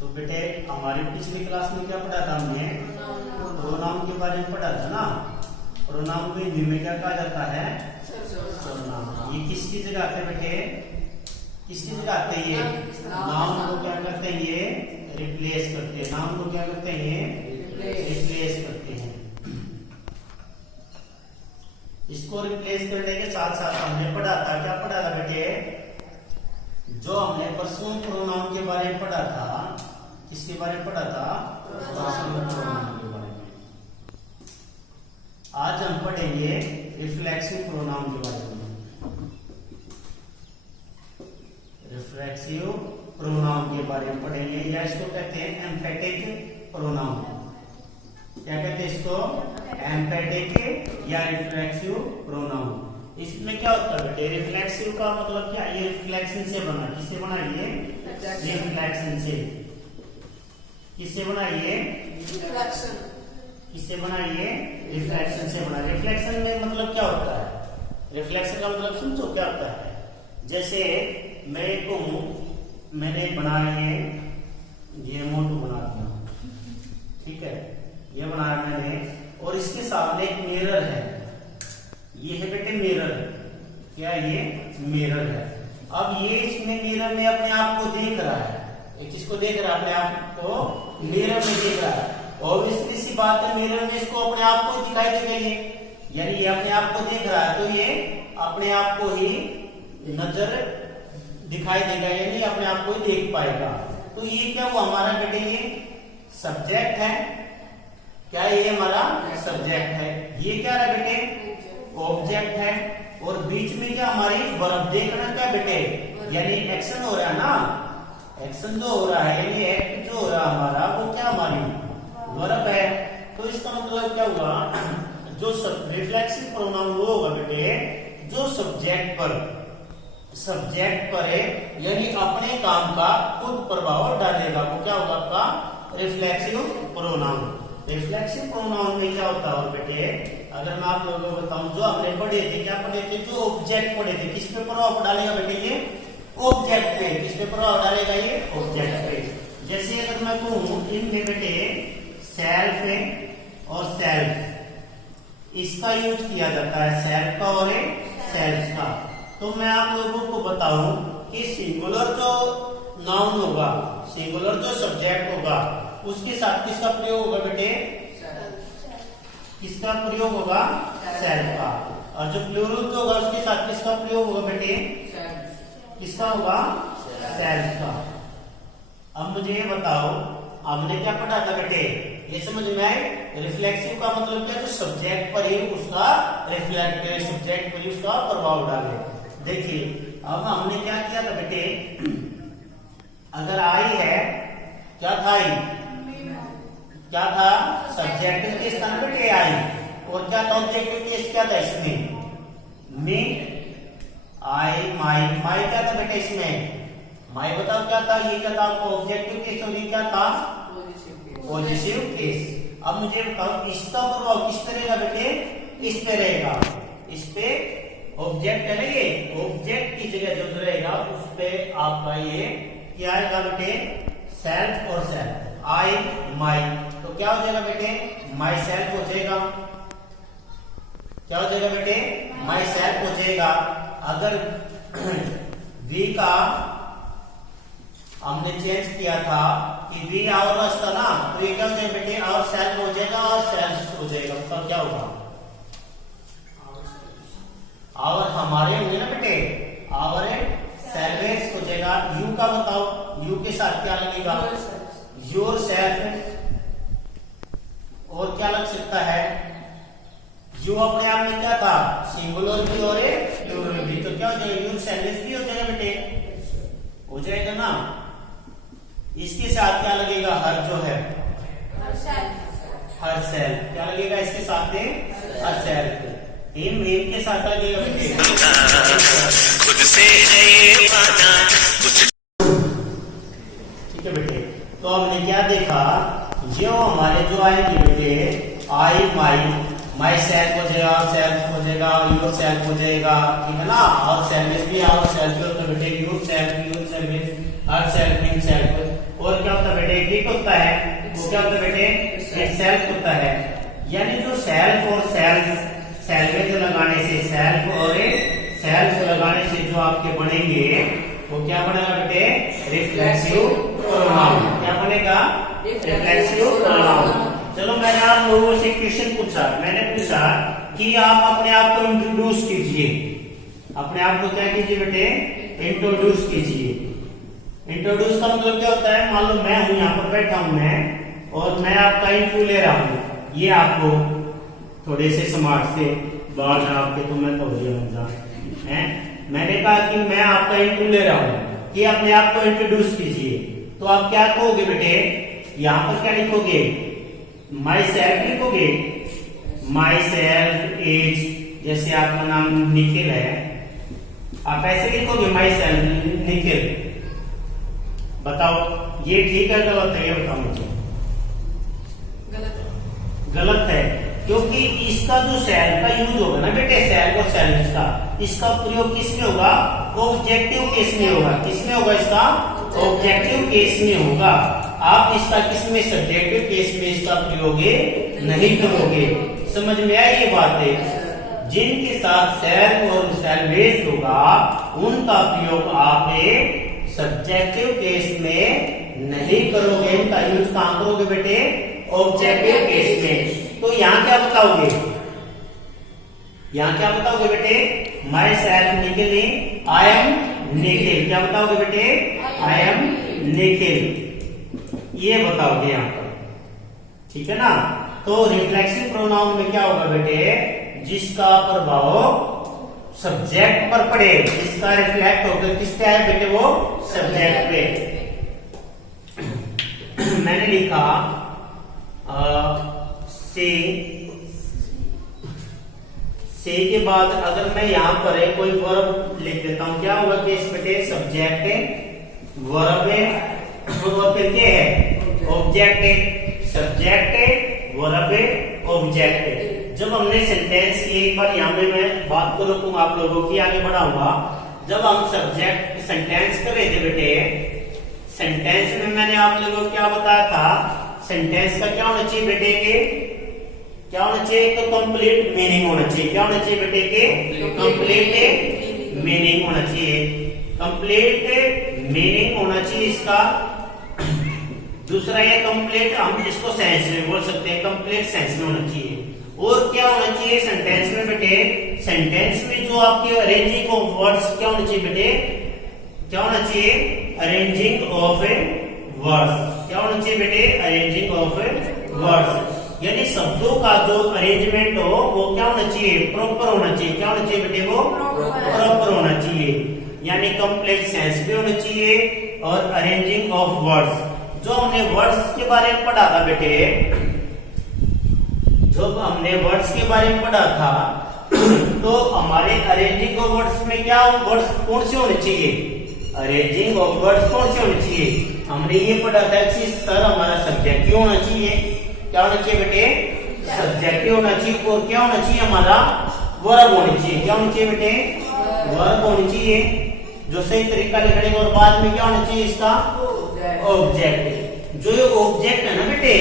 तो बेटे हमारी पिछली क्लास में क्या पढ़ा था हमने? प्रोनाउन के बारे में पढ़ा था ना। प्रोनाउन को हिंदी में क्या कहा जाता है? सर्वनाम। ये किसकी जगह आते हैं बेटे? किसकी जगह आते हैं? ये नाउन को क्या करते हैं? ये रिप्लेस करते हैं। नाउन को क्या करते हैं? ये रिप्लेस करते हैं। इसको रिप्लेस करने के साथ साथ हमने पढ़ा था, क्या पढ़ा था बेटे? जो हमने पर्सनल प्रोनाउन के बारे में पढ़ा था, किसके बारे में पढ़ा था? पर्सनल प्रोनाउन के बारे में। आज हम पढ़ेंगे रिफ्लेक्सिव प्रोनाउन के बारे में। रिफ्लेक्सिव प्रोनाउन के बारे में पढ़ेंगे, या इसको कहते हैं एम्फेटिक प्रोनाउन। क्या कहते हैं इसको? एम्फेटिक या रिफ्लेक्सिव प्रोनाउन। इसमें क्या होता है बेटे? रिफ्लेक्सिव का मतलब क्या? ये रिफ्लेक्शन से बना। किससे बना? ये रिफ्लेक्शन से। किससे बना? ये किससे बना? ये रिफ्लेक्शन से बना। रिफ्लेक्शन में मतलब क्या होता है? रिफ्लेक्शन का मतलब समझो क्या होता है? जैसे मैं कहूं, मैंने बनाया ये मोटू बना दिया, ठीक है, ये बनाया मैंने, और इसके सामने एक मिरर है। ये है बेटे मिरर। क्या ये मिरर है? अब ये इसमें मिरर में अपने आप को देख रहा है। ये किसको देख रहा है? अपने आप को मिरर में देख रहा है। ऑब्वियसली सी बात है, मिरर में इसको अपने आप को दिखाई देगा ये, यानी ये अपने आप को देख रहा है, तो ये अपने आप को ही नजर दिखाई देगा, यानी अपने आप को ही देख पाएगा। तो ये क्या हुआ हमारा बेटे? ये सब्जेक्ट है। क्या ये हमारा सब्जेक्ट है? ये क्या रहा बेटे? ऑब्जेक्ट है। और बीच में क्या हमारी वर्ब देखना क्या बेटे? यानी एक्शन हो रहा है ना। एक्शन जो हो रहा है, यानी एक्ट जो हो रहा है हमारा, वो क्या हमारी वर्ब है। तो इसका मतलब क्या हुआ? जो रिफ्लेक्सिव प्रोनाउन वो होगा बेटे जो सब्जेक्ट पर है, यानी अपने काम का खुद प्रभाव डालेगा, वो क्या होगा? आपका रिफ्लेक्सिव प्रोनाउन। रिफ्लेक्सिव प्रोनाउन में क्या होता है और बेटे? अगर मैं आप लोगों को बताऊं, जो हमने पढ़े थे, क्या पढ़े थे? जो ऑब्जेक्ट पढ़े थे, किस पे प्रभाव डालेगा बेटे? ये ऑब्जेक्ट पे। किस पे प्रभाव डालेगा? ये ऑब्जेक्ट पे। जैसे अगर मैं कहूं इनमें बेटे सेल्फ है और सेल्फ, इसका यूज किया जाता है, सेल्फ का और सेल्फ का। तो मैं आप लोगों को बताऊं कि सिंगुलर जो नाउन होगा, सिंगुलर जो सब्जेक्ट होगा, उसके साथ किसका प्रयोग होगा बेटे? किसका प्रयोग होगा? सेल्फ का। और जो प्लूरल जो होगा उसके साथ किसका प्रयोग होगा बेटे? किसका होगा? सेल्फ का। अब मुझे ये बताओ, हमने क्या पढ़ा था बेटे? ये समझ में आए? रिफ्लेक्सिव का मतलब क्या? जो सब्जेक्ट पर ही उसका रिफ्लेक्ट करे, सब्जेक्ट पर ही उसका प्रभाव डाले। देखिए अब हमने क्या किया था बेटे? अगर आई है, क्या था? आई क्या था? सब्जेक्ट के स्थान पे टे आई, और क्या था? ऑब्जेक्टिव केस क्या था इसमें? मी, आई, माई क्या था बेटे इसमें? माई बताओ क्या था? ये क्या था? ऑब्जेक्टिव केस, और ये क्या था? Positive case. अब मुझे बताओ इसका प्रभाव किस पे रहेगा बेटे? इस पे रहेगा। इस पे ऑब्जेक्ट है ना, ये ऑब्जेक्ट की जगह जो रहेगा उस पे आपका ये क्या आएगा बेटे? सेल्फ और सेल्फ। आई माई, तो क्या हो जाएगा बेटे? माई सेल्फ हो जाएगा। क्या हो जाएगा बेटे? माई सेल्फ हो जाएगा। अगर वी का हमने चेंज किया था कि वी आवर था ना, तो ये क्या हो जाएगा बेटे? आवर सेल्फ हो जाएगा और सेल्फ हो जाएगा। तो क्या होगा? आवर हमारे होंगे ना बेटे, आवर सेल्फ हो जाएगा। यू का बताओ, यू के साथ क्या लगेगा? Your self. और क्या लग सकता है? यू अपने आप में क्या था? सिंगुलर भी और प्लूरल भी, तो क्या हो जाएगा? योर सेल्फ भी हो जाएगा बेटे, हो जाएगा ना। इसके साथ क्या लगेगा? हर जो है, हर सेल्फ क्या लगेगा? इसके साथ हर सेल्फ। हिम के साथ लगेगा बेटे खुद से। ठीक है बेटे, तो हमने क्या देखा? जो हमारे जो आएंगे बेटे, आई माई सेल्फ हो जाएगा, सेल्फ हो जाएगा, योर सेल्फ हो जाएगा, ठीक है ना। और सेल्फ भी, और सेल्फ बेटे your self, her self, him self, और क्या होता है बेटे, इट होता है, वो क्या होता है बेटे, इट सेल्फ होता है। यानी जो सेल्फ और सेल्फ, सेल्वेज लगाने से, सेल्फ और सेल्फ लगाने से जो आपके बनेंगे वो क्या बनेगा बेटे, रिफ्लेक्सिव प्रोनाउन। क्या बनेगा, रिफ्लेक्सिव प्रोनाउन। चलो मैंने आप लोगों से क्वेश्चन पूछा, मैंने पूछा कि आप अपने आप को इंट्रोड्यूस कीजिए, अपने आप को क्या कीजिए बेटे, इंट्रोड्यूस कीजिए। इंट्रोड्यूस का मतलब क्या होता है, मान लो मैं हूं यहाँ पर बैठा हूं मैं, और मैं आपका इंटरव्यू ले रहा हूं, ये आपको थोड़े से स्मार्ट से बाल है आपके, तो मैं तो है, मैंने कहा कि मैं आपका इंटरव्यू ले रहा हूं कि अपने आप को इंट्रोड्यूस कीजिए, तो आप क्या कहोगे बेटे, यहाँ पर क्या लिखोगे, माई सेल्फ लिखोगे, माई सेल्फ इज, जैसे आपका नाम निखिल है, आप ऐसे लिखोगे माई सेल्फ निखिल। बताओ ये ठीक है गलत है, ये बताओ मुझे। गलत है, क्योंकि इसका जो सेल का यूज होगा ना बेटे, सेल और सेल्फ का, इसका प्रयोग किस में होगा, ऑब्जेक्टिव केस में होगा। किस में होगा, इसका ऑब्जेक्टिव केस में होगा। आप इसका किसमें, सब्जेक्टिव केस में इसका प्रयोग नहीं करोगे। समझ में आई ये बात है। जिनके साथ सेल्फ और सेल्वेज होगा उनका प्रयोग आप सब्जेक्टिव केस में नहीं करोगे, इनका यूज कहां करोगे बेटे, ऑब्जेक्टिव केस में। तो यहाँ क्या बताओगे, यहाँ क्या बताओगे बेटे, my self Nikhil, I am Nikhil. क्या बताओगे बेटे, आई एम निखिल, ये बताओगे यहाँ पर, ठीक है ना। तो रिफ्लेक्सिव प्रोनाउन में क्या होगा बेटे, जिसका प्रभाव सब्जेक्ट पर पड़े, जिसका रिफ्लेक्ट होकर किस पे है बेटे, वो सब्जेक्ट पे। मैंने लिखा से के बाद अगर मैं यहाँ पर कोई वर्ब लिख देता हूँ, क्या होगा कि इस बेटे सब्जेक्ट वर्ब और फिर क्या है, ऑब्जेक्ट, सब्जेक्ट वर्ब ऑब्जेक्ट। जब हमने सेंटेंस की, एक बार यहाँ पे मैं बात को रोकूंगा, आप लोगों की आगे बढ़ाऊंगा। जब हम सब्जेक्ट सेंटेंस कर रहे थे बेटे, सेंटेंस में मैंने आप लोगों को क्या बताया था, सेंटेंस का क्या होना चाहिए बेटे के, क्या होना चाहिए, तो कंप्लीट मीनिंग होना चाहिए। क्या होना चाहिए बेटे के, कंप्लीट मीनिंग होना चाहिए, कंप्लीट मीनिंग होना चाहिए इसका। दूसरा ये कंप्लीट, हम इसको सेंस में बोल सकते हैं, कंप्लीट सेंस में होना चाहिए। और क्या होना चाहिए सेंटेंस में बेटे, सेंटेंस में जो आपकी अरेंजिंग ऑफ वर्ड्स क्या होना चाहिए बेटे, क्या होना चाहिए, अरेंजिंग ऑफ वर्ड्स। क्या होना चाहिए बेटे, अरेंजिंग ऑफ वर्ड्स। यानी शब्दों का जो अरेंजमेंट हो वो क्या होना चाहिए, प्रॉपर होना चाहिए। क्या होना चाहिए बेटे, वो प्रॉपर होना चाहिए। यानी कंप्लीट सेंस भी होना चाहिए और अरेंजिंग ऑफ वर्ड्स। जो हमने वर्ड्स के बारे में पढ़ा था बेटे, जब हमने वर्ड्स के बारे में पढ़ा था तो हमारे अरेंजिंग ऑफ वर्ड्स में क्या वर्ड्स कौन से होने चाहिए, अरेंजिंग ऑफ वर्ड्स कौन से होने चाहिए। हमने ये पढ़ा था कि सर हमारा सब्जेक्टिव होना चाहिए। क्या होना चाहिए बेटे, सब्जेक्टिव होना चाहिए। और क्या होना चाहिए, हमारा वर्ब होना चाहिए। क्या होना चाहिए बेटे, वर्ब होनी चाहिए जो सही तरीका लिखने और बाद में क्या होना चाहिए, इसका ऑब्जेक्ट। जो ये ऑब्जेक्ट है ना बेटे,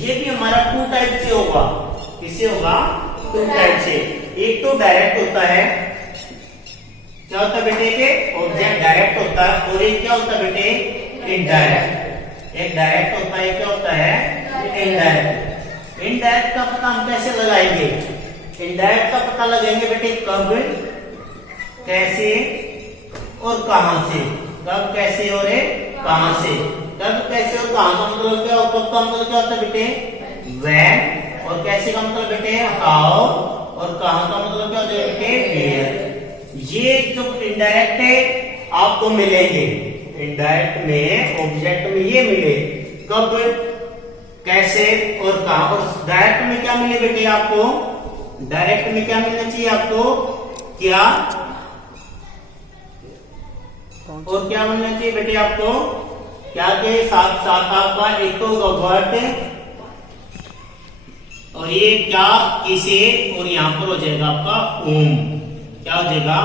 ये भी हमारा टू टाइप से होगा। किससे होगा, टू टाइप से। एक तो डायरेक्ट होता है, क्या होता है बेटे के, ऑब्जेक्ट डायरेक्ट होता है। और एक क्या होता है बेटे, इनडायरेक्ट। एक डायरेक्ट होता है, क्या होता है, इनडायरेक्ट। इनडायरेक्ट का पता हम कैसे लगाएंगे, इनडायरेक्ट का पता लगाएंगे बेटे कब, कैसे और कहां से। कब, कैसे और कहां से। कब, कैसे और कहां का मतलब क्या, कब का मतलब क्या होता है बेटे, व्हेन। और कैसे का मतलब बेटे, हाउ। और कहां का मतलब क्या होता है बेटे, वेयर। ये जो इनडायरेक्ट है आपको मिलेंगे, इनडायरेक्ट में ऑब्जेक्ट में ये मिले, कब, कैसे और कहां। और डायरेक्ट में क्या मिले बेटे आपको, डायरेक्ट में क्या मिलना चाहिए आपको, क्या और क्या मिलना चाहिए बेटे आपको, क्या के साथ साथ आपका एक तो वर्ड और ये क्या, किसे, और यहां पर हो जाएगा आपका ओम। क्या हो जाएगा,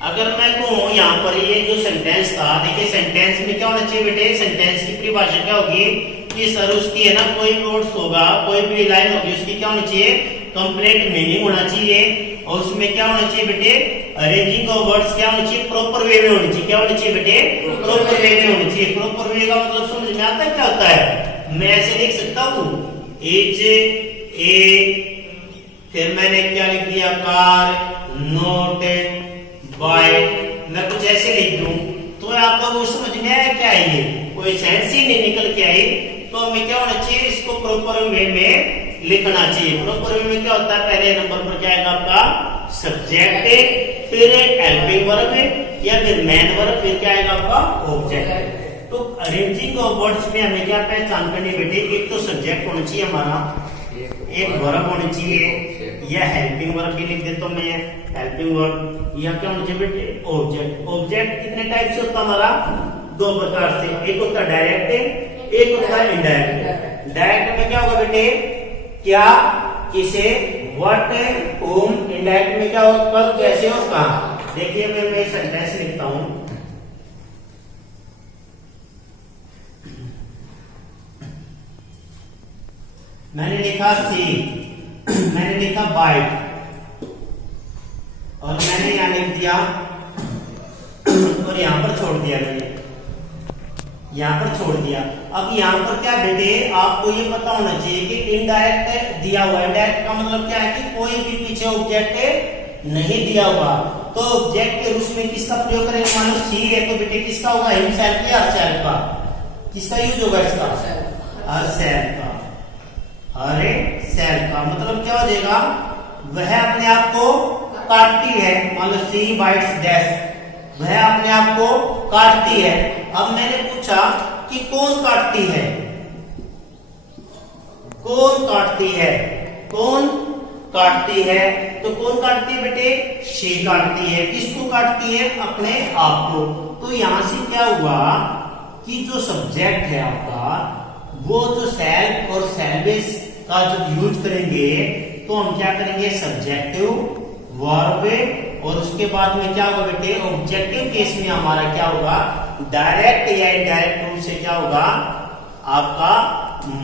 अगर मैं कहूँ यहाँ पर ये जो सेंटेंस था, देखिए सेंटेंस में क्या होना चाहिए बेटे, सेंटेंस की परिभाषा क्या होगी कि सर उसकी है ना कोई भी वर्ड्स होगा, कोई भी लाइन होगी, उसकी क्या होनी चाहिए, कंप्लीट मीनिंग होना चाहिए। और उसमें क्या होना चाहिए बेटे, अरेंजिंग ऑफ वर्ड्स क्या होनी चाहिए, प्रॉपर वे में होनी चाहिए। क्या होनी चाहिए बेटे, प्रॉपर वे में होनी चाहिए। प्रॉपर वे का मतलब समझ में आता है क्या होता है, मैं ऐसे लिख सकता हूँ इज ए, फिर मैंने क्या लिख दिया, कार, नोट, बाय, मैं कुछ ऐसे लिख दूं तो आप लोगों को समझ में आया क्या है, ये कोई सेंस ही नहीं निकल के आई। तो हमें क्या होना चाहिए, इसको प्रॉपर वे में लिखना चाहिए। प्रॉपर वे में क्या होता है, पहले नंबर पर क्या आएगा आपका सब्जेक्ट, फिर हेल्पिंग वर्ब या फिर मेन वर्ब, फिर क्या आएगा आपका ऑब्जेक्ट। तो अरेंजिंग ऑफ वर्ड्स में हमें क्या पहचान करनी बेटे, एक तो सब्जेक्ट होना चाहिए हमारा, एक वर्ब होनी चाहिए, या हेल्पिंग वर्ब भी लिख देता हूं मैं, हेल्पिंग वर्ब, या क्या होना चाहिए बेटे ऑब्जेक्ट। ऑब्जेक्ट कितने टाइप से होता है हमारा, दो प्रकार से, एक होता है डायरेक्ट, एक होता है इनडायरेक्ट। डायरेक्ट में क्या होगा बेटे, क्या, किसे, व्हाट, whom। इनडायरेक्ट में क्या होगा, कब, कैसे और कहां। देखिए मैं सेंटेंस लिखता हूं, मैंने लिखा सी, मैंने लिखा बाइट, और मैंने यहां लिख दिया और यहां पर छोड़ दिया, मैंने यहां पर छोड़ दिया। अब यहां पर क्या बेटे, आपको ये पता होना चाहिए कि इनडायरेक्ट दिया हुआ है। इनडायरेक्ट का मतलब क्या है कि कोई भी पीछे ऑब्जेक्ट नहीं दिया हुआ, तो ऑब्जेक्ट के रूप में किसका प्रयोग करेंगे, मान लो सी है तो बेटे किसका होगा, हिमसेल्फ या सेल्फ का, किसका यूज होगा इसका, सेल्फ का। अरे सेल्फ का मतलब क्या हो जाएगा, वह अपने आप को काटती है, मान लो सी बाइट्स डैश, वह अपने आप को काटती है। अब मैंने पूछा कि कौन काटती है, कौन काटती है, कौन काटती है, तो कौन काटती है बेटे, शी काटती है। किसको काटती है, अपने आप को। तो यहां से क्या हुआ कि जो सब्जेक्ट है आपका, वो जो सेल्फ और सेल्वेज का जब यूज करेंगे तो हम क्या करेंगे, सब्जेक्टिव वर्ब, और उसके बाद में क्या होगा बेटे, ऑब्जेक्टिव केस में हमारा क्या होगा, डायरेक्ट या इनडायरेक्ट रूप से क्या होगा आपका,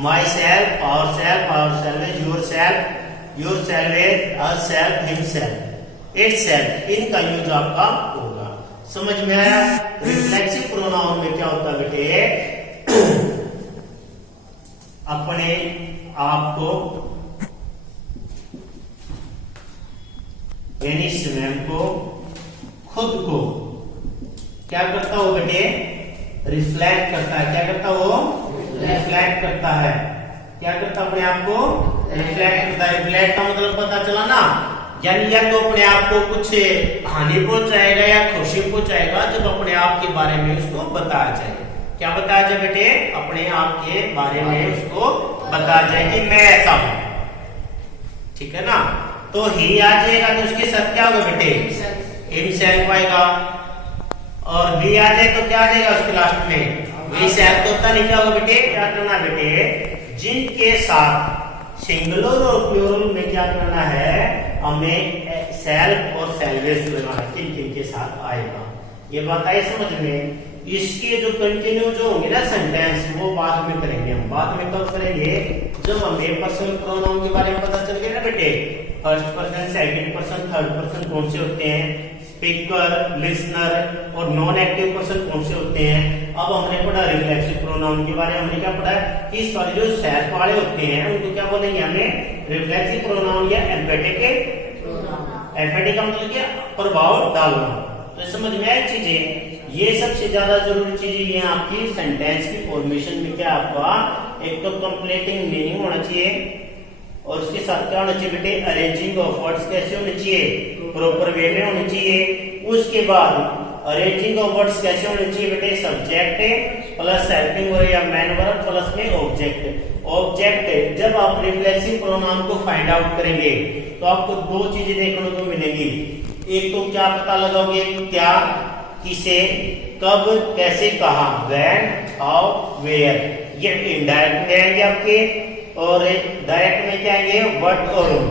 myself, ourself, ourselves, yourself, yourselves, ourself, himself, itself, इनका यूज आपका होगा। समझ में आया। रिफ्लेक्सिव प्रोनाउन में क्या होता है बेटे, अपने आप को यानी स्वयं को, खुद को क्या करता हो बेटे, रिफ्लेक्ट करता है। क्या करता हो, रिफ्लेक्ट करता है। क्या करता अपने आप को, रिफ्लेक्ट करता है। रिफ्लेक्ट का मतलब पता चला ना, यानी या तो अपने आप को कुछ हानि पहुंचाएगा या खुशी पहुंचाएगा जब अपने आप के बारे में उसको बताया जाए। क्या बताया जाए बेटे, अपने आप के बारे में उसको बताया जाए कि मैं ऐसा हूं, ठीक है ना। तो ही आ जाएगा तो उसके साथ क्या होगा बेटे, हिमसेल्फ आएगा, और वी आ जाए तो क्या आ जाएगा उसके लास्ट में, वी सेल्फ। तो होता नहीं, क्या होगा बेटे, क्या करना बेटे, जिनके साथ सिंगुलर और प्लूरल में क्या करना है, हमें सेल्फ और सेल्वेज लेना है, किन किन के साथ आएगा, ये बात आई समझ में। इसके जो कंटिन्यू जो होंगे ना सेंटेंस, वो बाद में करेंगे हम। बाद में कब करेंगे, जब हमें पर्सनल प्रोनाउन के बारे में पता चल गया ना बेटे, first person, second person, third person कौन से होते हैं, स्पीकर, लिसनर और नॉन एक्टिव पर्सन कौन से होते हैं। अब हमने पढ़ा रिफ्लेक्सिव प्रोनाउन के बारे में, हमने क्या पढ़ा कि सॉरी जो सेल्फ वाले होते हैं उनको क्या बोलेंगे हमें, रिफ्लेक्सिव प्रोनाउन या एम्फेटिक प्रोनाउन। एम्फेटिक का मतलब क्या, प्रभाव डालना। तो समझ में आई चीजें, ये सबसे ज्यादा जरूरी चीज ये आपकी सेंटेंस की फॉर्मेशन में क्या आपका, एक तो कंप्लीटिंग मीनिंग होना चाहिए, और उसके साथ क्या होना चाहिए बेटे, अरेंजिंग ऑफ वर्ड्स कैसे होने चाहिए, प्रॉपर वे में होनी चाहिए। उसके बाद अरेंजिंग ऑफ वर्ड्स कैसे होने चाहिए बेटे, सब्जेक्ट प्लस हेल्पिंग वर्ब या मेन वर्ब प्लस में ऑब्जेक्ट। ऑब्जेक्ट जब आप रिफ्लेक्सिव प्रोनाउन को फाइंड आउट करेंगे तो आपको दो चीजें देखने को मिलेंगी। एक तो क्या पता लगाओगे, क्या, किसे, कब, कैसे, कहां, व्हेन, हाउ, वेयर। ये इनडायरेक्ट में आएंगे आपके, और डायरेक्ट में क्या आएंगे, व्हाट और whom।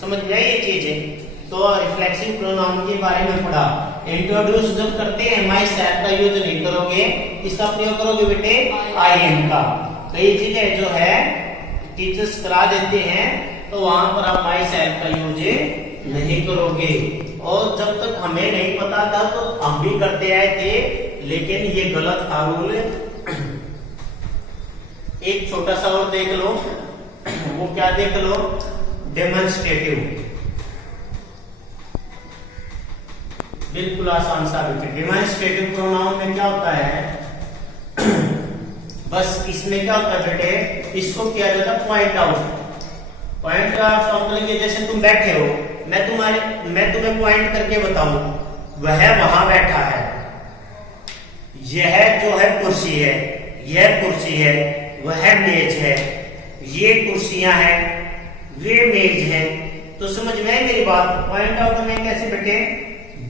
समझ में आई ये चीजें। तो रिफ्लेक्सिव प्रोनाउन के बारे में पढ़ा। इंट्रोड्यूस जब करते हैं माई सेल्फ का यूज नहीं करोगे, इसका प्रयोग करोगे बेटे आई एम का। कई जगह जो है टीचर्स करा देते हैं तो वहां पर आप माई सेल्फ का यूज नहीं करोगे। और जब तक हमें नहीं पता था तो हम भी करते आए थे, लेकिन ये गलत था रूल। एक छोटा सा और देख लो, वो क्या देख लो, डेमोन्स्ट्रेटिव, बिल्कुल आसान सा बेटे। डेमोन्स्ट्रेटिव प्रोनाउन में क्या होता है, बस इसमें क्या होता है बेटे, इसको किया जाता है पॉइंट आउट। पॉइंट आउट मतलब कि जैसे तुम बैठे हो, मैं तुम्हें पॉइंट करके बताऊं, वह वहां बैठा है, यह जो है कुर्सी है, यह कुर्सी है, वह मेज है, ये कुर्सियां हैं, वे मेज है। तो समझ में आई मेरी बात। पॉइंट आउट में कैसे बेटे,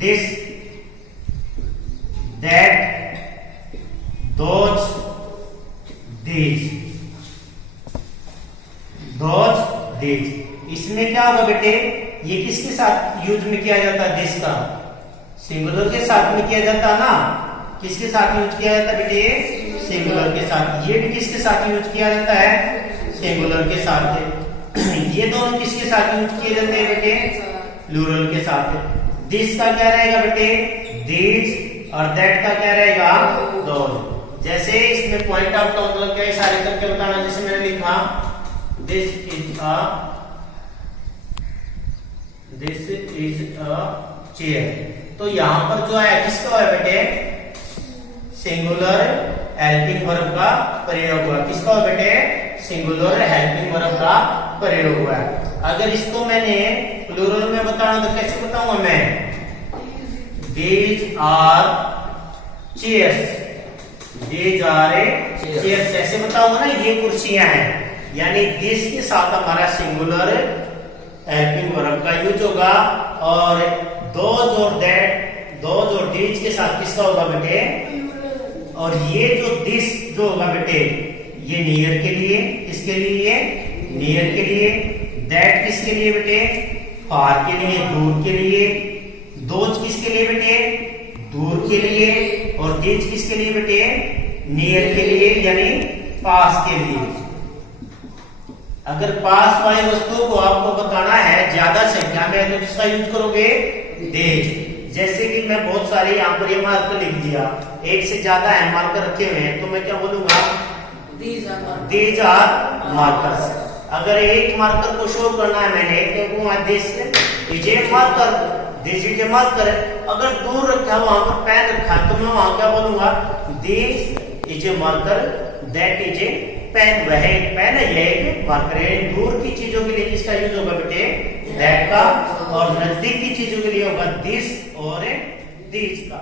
this, that, those, these, those, these. इसमें क्या होगा बेटे, ये किसके साथ यूज में किया जाता है, दिस का सिंगुलर के साथ में किया जाता है ना। किसके साथ यूज किया जाता है बेटे, सिंगुलर के साथ। ये भी किसके साथ यूज किया जाता है, सिंगुलर के साथ। ये दोनों किसके साथ यूज किए जाते हैं बेटे, प्लूरल के साथ। दिस का क्या रहेगा बेटे, दीज, और दैट का क्या रहेगा, दोज। जैसे इसमें पॉइंट आउट का मतलब क्या है, सारे करके बताना। जैसे मैंने लिखा दिस इज अ चेयर, तो यहां पर जो है किसका है बेटे, सिंगुलर हेल्पिंग वर्ब का प्रयोग हुआ। किसका हुआ बेटे, सिंगुलर हेल्पिंग वर्ब का प्रयोग हुआ है। अगर इसको मैंने प्लूरल में बताना तो कैसे बताऊंगा मैं, these are chairs, these are chairs ऐसे बताऊंगा ना, ये कुर्सियां हैं। यानी दिस के साथ हमारा सिंगुलर हेल्पिंग वर्ब का यूज होगा, और दोज और दैट, दोज और दीज के साथ किसका होगा बेटे, और ये जो दिस जो होगा बेटे, ये नियर के लिए, किसके लिए, नियर के लिए। दैट किसके लिए बेटे, फार के लिए, दूर के लिए। दोज किसके लिए बेटे, दूर के लिए। और दीज किसके लिए बेटे, नियर के लिए, यानी पास के लिए। अगर पास वाली वस्तुओं को आपको बताना है ज्यादा संख्या में, तो किसका यूज करोगे, दीज। जैसे कि मैं बहुत सारे यहाँ पर ये मार्कर लिख दिया, एक से ज्यादा है मार्कर रखे हुए हैं, तो मैं क्या बोलूंगा, दीज आर मार्कर्स। अगर एक मार्कर को शो करना है मैंने, तो this is a marker, this is a marker. अगर दूर रखा वहां पर पेन रखा, तो मैं वहां क्या बोलूंगा, this is a marker, that is a pen. वह एक पेन है, यह एक मार्कर है। दूर की चीजों के लिए किसका यूज होगा बेटे, दैट का, और नजदीक की चीजों के लिए होगा दिस और दीज का।